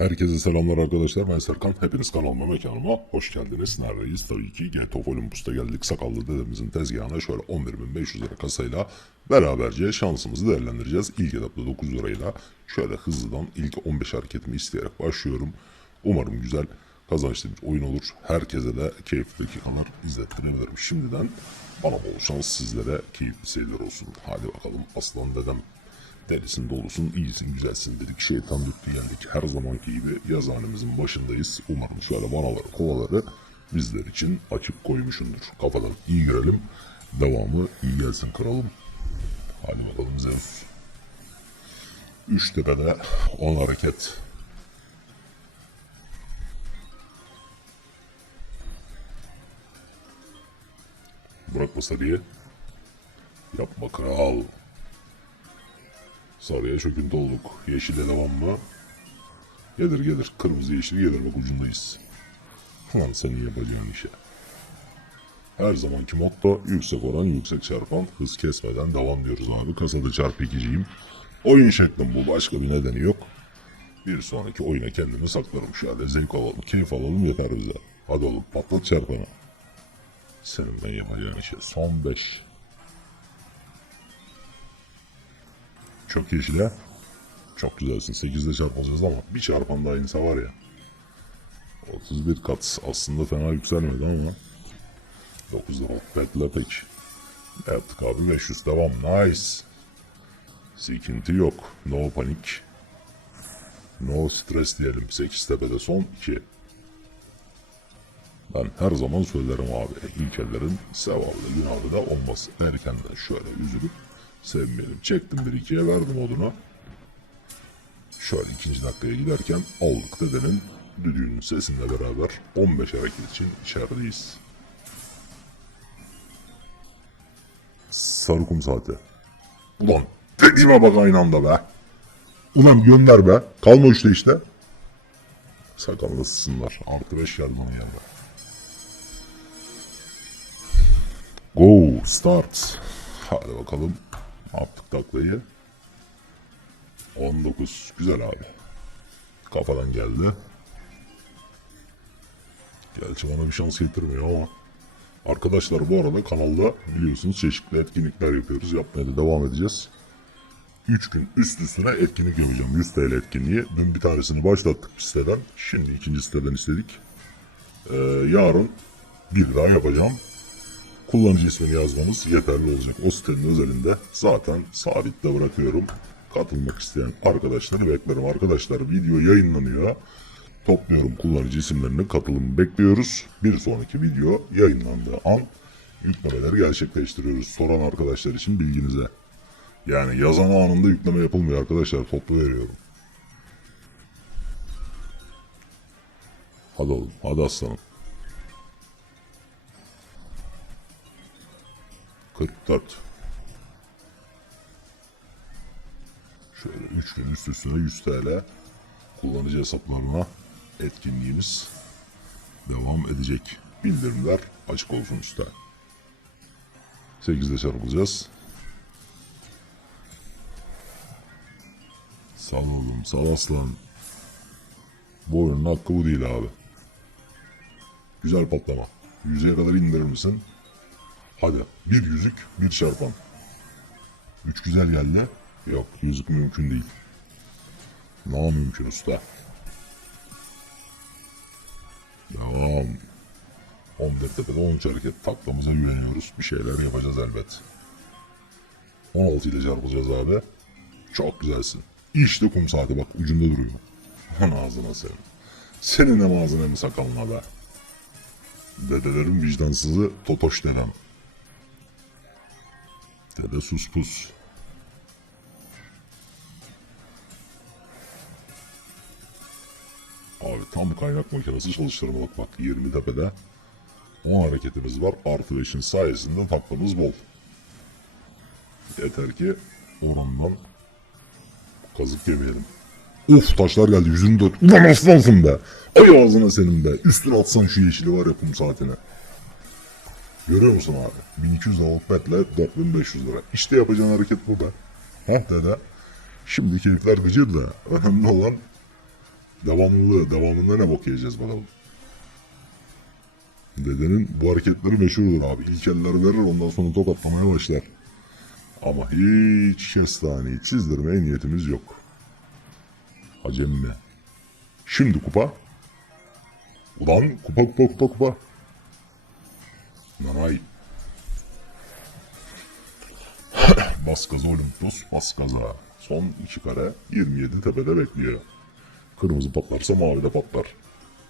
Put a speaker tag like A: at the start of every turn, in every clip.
A: Herkese selamlar arkadaşlar. Ben Serkan. Hepiniz kanalıma mekanıma hoş geldiniz. Neredeyiz? Tabii ki Geto Olympus'ta geldik. Sakallı dedemizin tezgahına şöyle 11.500 lira kasayla beraberce şansımızı değerlendireceğiz. İlk etapta 9 lirayla şöyle hızlıdan ilk 15 hareketimi isteyerek başlıyorum. Umarım güzel kazançlı bir oyun olur. Herkese de keyifli dakikalar izlettirebilirim. Şimdiden bana bol şans sizlere keyifli seyirler olsun. Hadi bakalım aslan dedem Delisin dolusun, iyisin, güzelsin dedik. Şeytan dürttü geldik. Her zamanki gibi yazıhanemizin başındayız. Umarım şöyle vanaları, kovaları bizler için açıp koymuşundur. Kafadan iyi girelim. Devamı iyi gelsin kralım. Hadi bakalım Zeus. Üç tepede on hareket. Bırakma sarıyı. Yapma kral. Sarıya çöküntü olduk. Yeşile devam mı? Gelir gelir. Kırmızı yeşil gelir bak ucundayız. Lan senin yapacağın işe. Her zamanki motto yüksek oran yüksek çarpan hız kesmeden devam diyoruz abi. Kasada çarpı ikiciyim. Oyun şeklim bu başka bir nedeni yok. Bir sonraki oyuna kendimi saklarım şöyle zevk alalım keyif alalım yeter bize. Hadi oğlum patlat çarpanı. Senin ben yapacağın işe son 5. Çok yeşile. Çok güzelsin. 8'de çarpacağız ama bir çarpan daha inse var ya. 31 kat aslında fena yükselmedi ama 9 lira bekle pek. Ne yaptık abi 500 devam nice. Sıkıntı yok. No panik. No stres diyelim. 8 tepede son 2. Ben her zaman söylerim abi. İlkellerin sevabı günahı da olması. Erkenden şöyle üzülüp sevmeyelim. Çektim bir ikiye verdim oduna. Şöyle ikinci dakikaya giderken aldık dedenin düdüğünün sesinle beraber 15 hareket için içerideyiz. Sarı kum saati. Ulan dediğime bak aynı anda be. Ulan gönder be. Kalma işte. Sakallı sısınlar. Artı 5 geldi bana yanında. Go start. Hadi bakalım. Ne yaptık taklayı? 19. Güzel abi. Kafadan geldi. Gerçi bana bir şans getirmiyor ama. Arkadaşlar bu arada kanalda biliyorsunuz çeşitli etkinlikler yapıyoruz. Yapmaya da devam edeceğiz. 3 gün üst üstüne etkinlik yapacağım. 100 TL etkinliği. Dün bir tanesini başlattık bir siteden. Şimdi ikinci siteden istedik. Ee, yarın bir daha yapacağım kullanıcı ismini yazmanız yeterli olacak. O sitenin özelinde zaten sabitte bırakıyorum. Katılmak isteyen arkadaşları beklerim. Arkadaşlar video yayınlanıyor. Topluyorum kullanıcı isimlerini katılım bekliyoruz. Bir sonraki video yayınlandığı an yüklemeleri gerçekleştiriyoruz. Soran arkadaşlar için bilginize. Yani yazan anında yükleme yapılmıyor arkadaşlar. Toplu veriyorum. Hadi oğlum. Hadi aslanım. 44. Şöyle 3 gün üst üstüne 100 TL kullanıcı hesaplarına etkinliğimiz devam edecek. Bildirimler açık olsun usta. 8'de çarpılacağız. Sağ oğlum, sağ aslan. Bu oyunun hakkı bu değil abi. Güzel patlama. Yüzeye kadar indirir misin? Hadi bir yüzük bir çarpan. Üç güzel geldi. Yok yüzük mümkün değil. Ne mümkün usta. Devam. 11 tepede 13 hareket taklamıza güveniyoruz. Bir şeyler yapacağız elbet. 16 ile çarpacağız abi. Çok güzelsin. İşte kum saati bak ucunda duruyor. Lan ağzına senin. Senin hem ağzına hem sakalına be. Dedelerin vicdansızı Totoş dedem. Dede sus pus. Abi tam kaynak makinesi çalıştırmalık bak 20 tepede 10 hareketimiz var artı 5'in sayesinde taklamız bol. Yeter ki orandan kazık yemeyelim. Uf taşlar geldi yüzünü dört. Ulan aslansın be. Ay ağzına senin be. Üstüne atsan şu yeşili var ya kum saatine. Görüyor musun abi? 1200 liralık betle 4500 lira. İşte yapacağın hareket bu be. Hah dede. Şimdi keyifler gıcır da önemli olan Devamlılığı, devamında ne bok yiyeceğiz bakalım. Dedenin bu hareketleri meşhurdur abi. İlk eller verir ondan sonra tokatlamaya başlar. Ama hiç kestaneyi çizdirmeye niyetimiz yok. Acemi mi? Şimdi kupa. Ulan kupa kupa kupa kupa. Nanay. bas gaza Olympus, bas gaza. Son iki kare 27 tepede bekliyor. Kırmızı patlarsa mavi de patlar.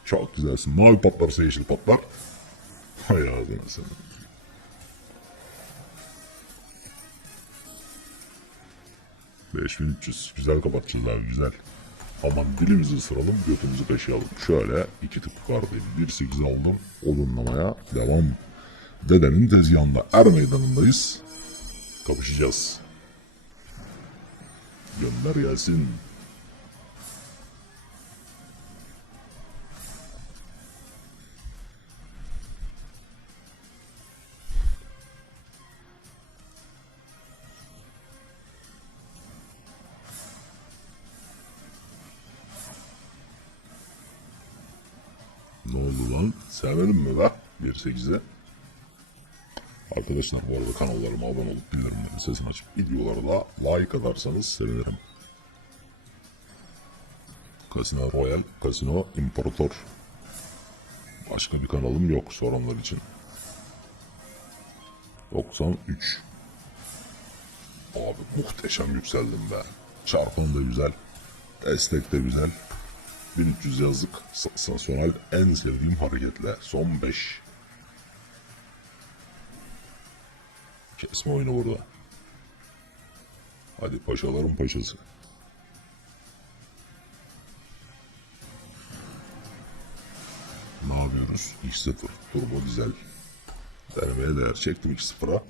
A: Çok güzelsin. Mavi patlarsa yeşil patlar. Hay ağzına senin. Beş. Güzel kapatacağız abi güzel. Aman dilimizi ısıralım, götümüzü kaşıyalım. Şöyle iki tık yukarıdayım. Bir sekiz aldım. Odunlamaya devam. Dedenin tezgahında er meydanındayız. Kapışacağız. Gönder gelsin. Ne oldu lan? Sevmedin mi be? 1.8'e. Arkadaşlar bu arada kanallarıma abone olup bildirimlerin sesini açıp videolara da like atarsanız sevinirim. Casino Royal, Casino İmparator. Başka bir kanalım yok soranlar için. 93. Abi muhteşem yükseldim be. Çarpan da güzel. Destek de güzel. 1300 yazdık. Sansasyonel en sevdiğim hareketle. Son 5. Kesme oyunu burada. Hadi paşaların paşası. Ne yapıyoruz? X0 turbo dizel. Denemeye değer. Çektim X0'a.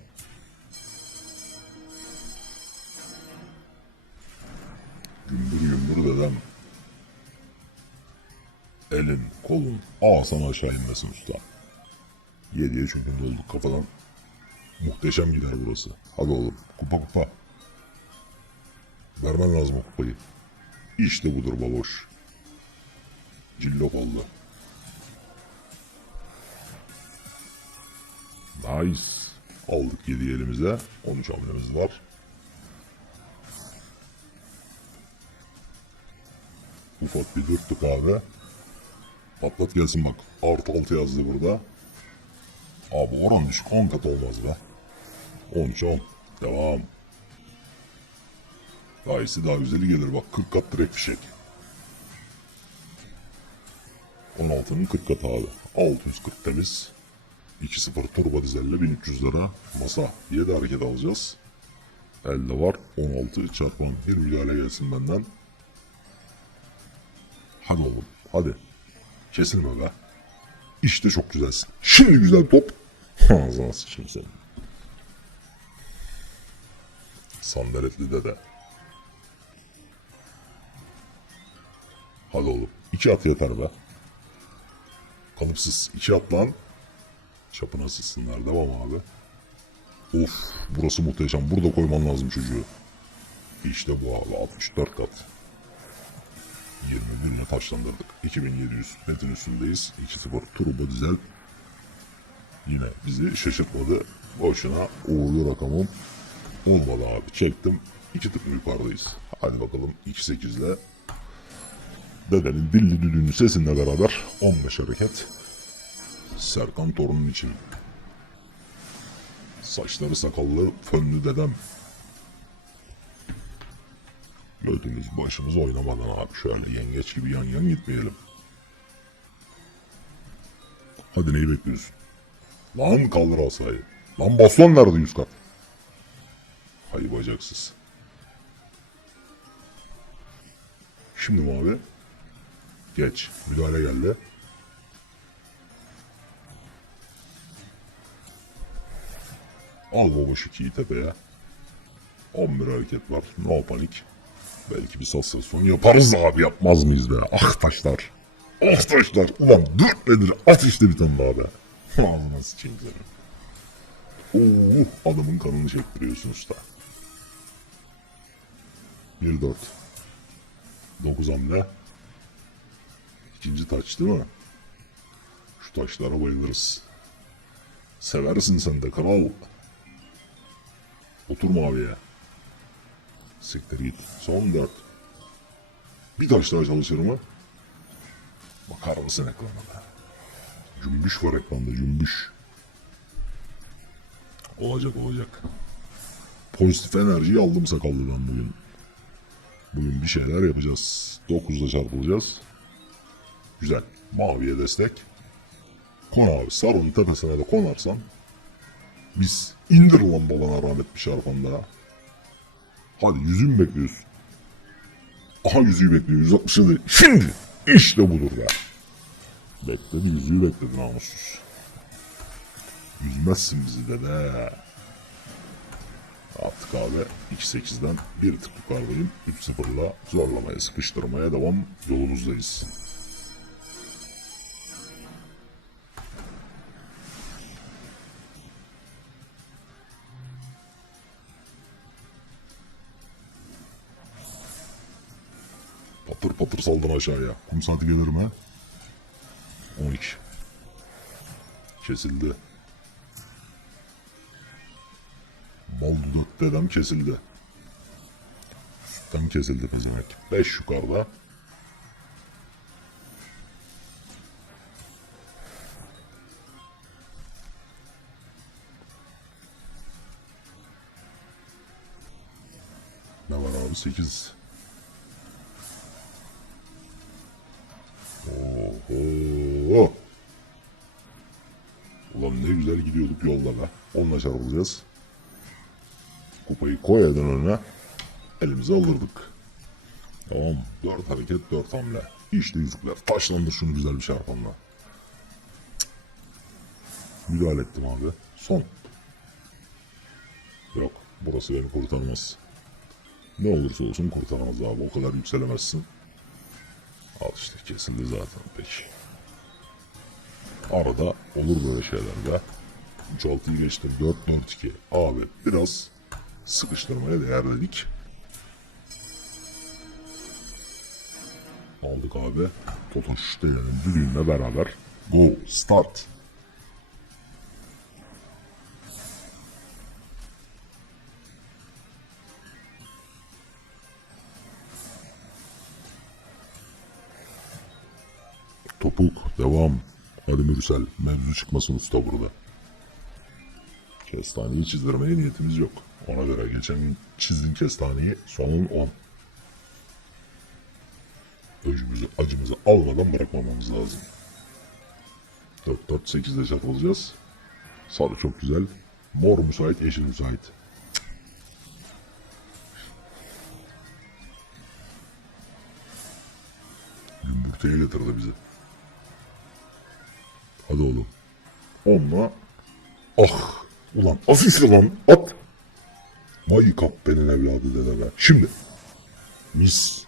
A: Gümbür gümbür dedem. Elin, kolun ağzına aşağı inmesin usta. Yediye çünkü dolduk kafadan. Muhteşem gider burası. Hadi oğlum kupa kupa. Vermen lazım o kupayı. İşte budur baboş. Cillop oldu. Nice. Aldık 7 elimize. 13 hamlemiz var. Ufak bir dürttük abi. Patlat gelsin bak. Artı 6 yazdı burada. Abi oran düşük 10 kat olmaz be. 13 10. Devam. Daha daha güzeli gelir bak 40 kat direkt fişek. 16'nın 40 katı abi. 640 temiz. 2-0 turbo dizelle 1300 lira masa. 7 hareket alacağız. Elde var 16 çarpan bir müdahale gelsin benden. Hadi oğlum hadi. Kesilme be. İşte çok güzelsin. Şimdi güzel top. Ağzına sıçayım senin. Sandaletli dede. Hadi oğlum. iki at yeter be. Kalıpsız. iki at lan. Çapına sızsınlar. Devam abi. Of. Burası muhteşem. Burada koyman lazım çocuğu. İşte bu abi. 64 kat. 21 ile taşlandırdık. 2700 metin üstündeyiz. 2-0 turbo dizel. Yine bizi şaşırtmadı. Boşuna uğurlu rakamım olmadı abi. Çektim. İki tık yukarıdayız. Hadi bakalım 2-8 ile dedenin dilli düdüğünün sesinle beraber 15 hareket. Serkan torunun için. Saçları sakallı fönlü dedem. Götümüz başımız oynamadan abi şöyle yengeç gibi yan yan gitmeyelim. Hadi neyi bekliyorsun? Lan kaldır asayı. Lan baston nerede yüz kat? Hay bacaksız. Şimdi mavi. Geç. Müdahale geldi. Al baba şu kiyi tepeye. 11 hareket var. No panik. Belki bir sassasyon yaparız abi yapmaz mıyız be? Ah taşlar. Ah taşlar. Ulan dört nedir? At işte bir tane daha be. Ağzına sıçayım seni. Oo, adamın kanını çektiriyorsun usta. 1-4. 9 hamle. taç değil mi? Şu taşlara bayılırız. Seversin sen de kral. Otur maviye. Siktir git. Son dört. Bir taş daha çalışır mı? Bakar mısın ekrana be? Cümbüş var ekranda cümbüş. Olacak olacak. Pozitif enerjiyi aldım sakallıdan bugün. Bugün bir şeyler yapacağız. 9'da çarpılacağız. Güzel. Maviye destek. Kon abi. Sarının tepesine de konarsan. Biz indir lan babana rahmet bir çarpanda. Hadi yüzüğü mü bekliyorsun? Aha yüzüğü bekliyor. 160'ı da şimdi. İşte budur be. Bekledi yüzüğü bekledi namussuz. Üzmezsin bizi de be. Artık abi 2-8'den bir tık yukarıdayım. 3-0'la zorlamaya, sıkıştırmaya devam yolumuzdayız. Patır patır saldın aşağıya. Kum saati gelir mi? 12. Kesildi. Bal dudak dedem kesildi. Sütten kesildi pezemek. 5 yukarıda. Ne var abi? 8. Oho. Ulan ne güzel gidiyorduk yolda be. Onunla çarpılacağız. Kupayı koyadan önüne elimize alırdık. Tamam. Dört hareket, dört hamle. İşte yüzükler. Taşlandır şunu güzel bir çarpanla. Müdahale ettim abi. Son. Yok. Burası beni kurtarmaz. Ne olursa olsun kurtaramaz abi. O kadar yükselemezsin. Al işte kesildi zaten peki. Arada olur böyle şeyler be. 3-6'yı geçtim 4-4-2. Abi biraz sıkıştırmaya değer dedik. Aldık abi. Totoş diyelim düdüğünle beraber. Go start. Topuk devam. Hadi Mürsel mevzu çıkmasın usta burada. Kestaneyi çizdirmeye niyetimiz yok. Ona göre geçen gün çizdim kestaneyi sonun 10. Öcümüzü acımızı almadan bırakmamamız lazım. 4-4-8'de çarpılacağız. Sarı çok güzel. Mor müsait, yeşil müsait. Yumurtaya getirdi bizi. Hadi oğlum. Onunla Ah! Ulan hafif lan at! Vay kapbenin evladı dede be. Şimdi. Mis.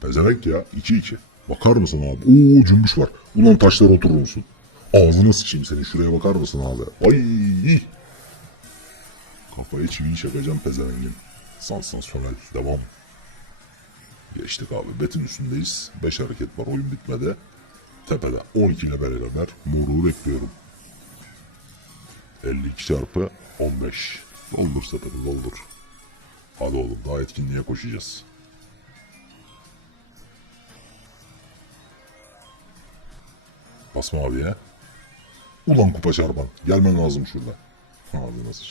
A: Pezevenk ya. 2-2. Bakar mısın abi? Oo cümbüş var. Ulan taşlara oturur musun? Ağzına sıçayım senin. Şuraya bakar mısın abi? Ay! Kafaya çiviyi çakacağım pezevengin. Sansasyonel. Devam. Geçtik abi. Betin üstündeyiz. 5 hareket var. Oyun bitmedi. Tepede 12 ile beraber moruğu bekliyorum. 52 çarpı 15. Doldur sepeti doldur. Hadi oğlum daha etkinliğe koşacağız. Basma abiye. Ulan kupa çarpan. Gelmen lazım şurada. Abi nasıl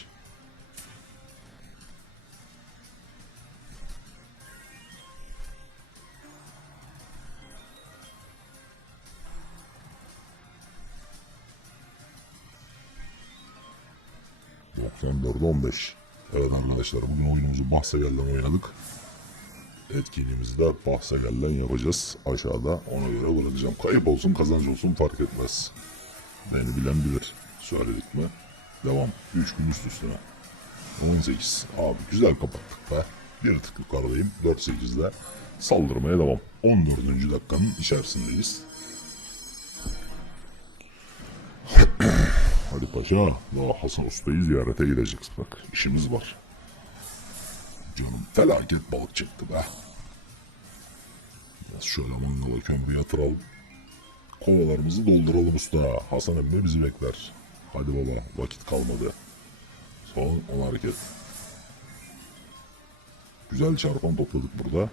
A: şey? ...94'e 15. Evet arkadaşlar bugün oyunumuzu Bahsegel'den oynadık. Etkinliğimizi de Bahsegel'den yapacağız. Aşağıda ona göre bırakacağım. Kayıp olsun kazanç olsun fark etmez. Beni bilen bilir. Söyledik mi? Devam. 3 gün üst üstüne. 18. Abi güzel kapattık be. Bir tık yukarıdayım. 4-8'de saldırmaya devam. 14. dakikanın içerisindeyiz. Hadi paşa. Daha Hasan Usta'yı ziyarete gideceğiz bak. işimiz var. Canım felaket balık çıktı be. Biraz şöyle mangala kömürü yatıralım. Kovalarımızı dolduralım usta. Hasan emmi bizi bekler. Hadi baba vakit kalmadı. Son 10 hareket. Güzel çarpan topladık burada.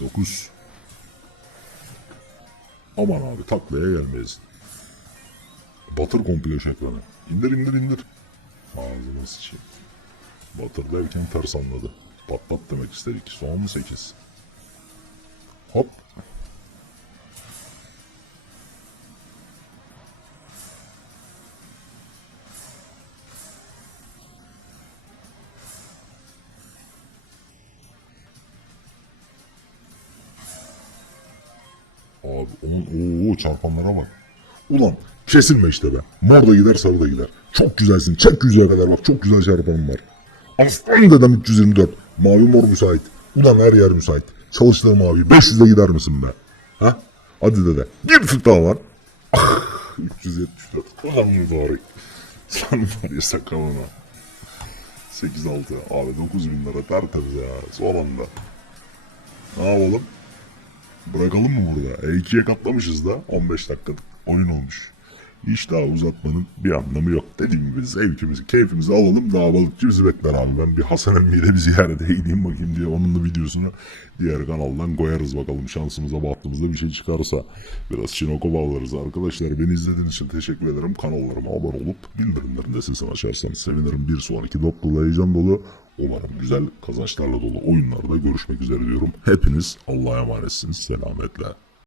A: 9. Aman abi taklaya gelmeyiz. Batır komple ekranı. İndir indir indir. Ağzına sıçayım. Batır derken ters anladı. Patlat demek istedik. Son 8. Hop. Abi onun ooo çarpanlara bak. Ulan kesilme işte be. Mor da gider sarı da gider. Çok güzelsin. Çek yüzeye kadar bak. Çok güzel çarpanım var. Aslan dedem 324. Mavi mor müsait. Ulan her yer müsait. Çalıştığım abi 500'e gider misin be? Ha? Hadi dede. Bir tık daha var. Ah, 374. Ulan mübarek. Sen var ya sakalına. 8-6. Abi 9000 lira tertemiz ya. Son anda. Ne yapalım? Bırakalım mı burada? E2'ye katlamışız da 15 dakikalık oyun olmuş. İş daha uzatmanın bir anlamı yok. Dediğim gibi zevkimizi, keyfimizi alalım. Daha balıkçı bizi bekler abi. Ben bir Hasan Emmi'yle bir ziyarete gideyim bakayım diye onun da videosunu diğer kanaldan koyarız bakalım. Şansımıza baktığımızda bir şey çıkarsa biraz Çinoko bağlarız arkadaşlar. Beni izlediğiniz için teşekkür ederim. Kanallarıma abone olup bildirimlerin de sesini açarsanız sevinirim. Bir sonraki dop heyecan dolu Umarım güzel kazançlarla dolu oyunlarda görüşmek üzere diyorum. Hepiniz Allah'a emanetsiniz. Selametle.